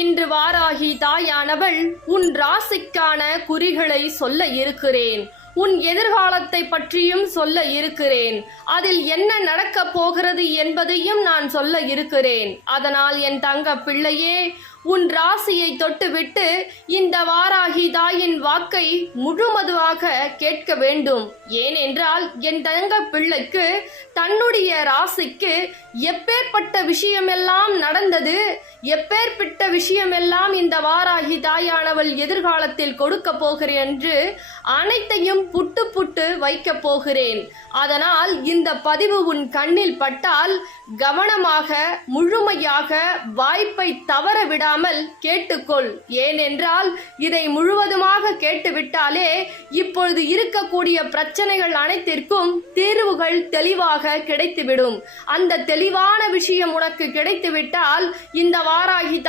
இன்று வாராகி தாயானவள் உன் ராசிக்கான குறிகளை சொல்ல இருக்கிறேன். உன் எதிர்காலத்தை பற்றியும் சொல்ல இருக்கிறேன். அதில் என்ன நடக்கப் போகிறது என்பதையும் நான் சொல்ல இருக்கிறேன். அதனால் என் தங்க பிள்ளையே, உன் ராசியை தொட்டுவிட்டு இந்த வாராகி தாயின் வாக்கை முழுமதுவாக கேட்க வேண்டும். ஏனென்றால் என் தங்க பிள்ளைக்கு தன்னுடைய ராசிக்கு எப்பேற்பட்ட விஷயமெல்லாம் நடந்தது, எப்பேற்பட்ட விஷயமெல்லாம் இந்த வாராகி தாயானவள் எதிர்காலத்தில் கொடுக்க போகிறேன் என்று அனைத்தையும் புட்டு புட்டு வைக்க போகிறேன். அதனால் இந்த பதிவு உன் கண்ணில் பட்டால் கவனமாக முழுமையாக வாய்ப்பை தவற விடாமல் கேட்டுக்கொள். ஏனென்றால் இதை முழுவதுமாக கேட்டுவிட்டாலே இப்பொழுது இருக்கக்கூடிய பிரச்சனைகள் அனைத்திற்கும் தீர்வுகள் தெளிவாக கிடைத்துவிடும். அந்த தெளிவான விஷயம் உனக்கு கிடைத்துவிட்டால் இந்த வாராகி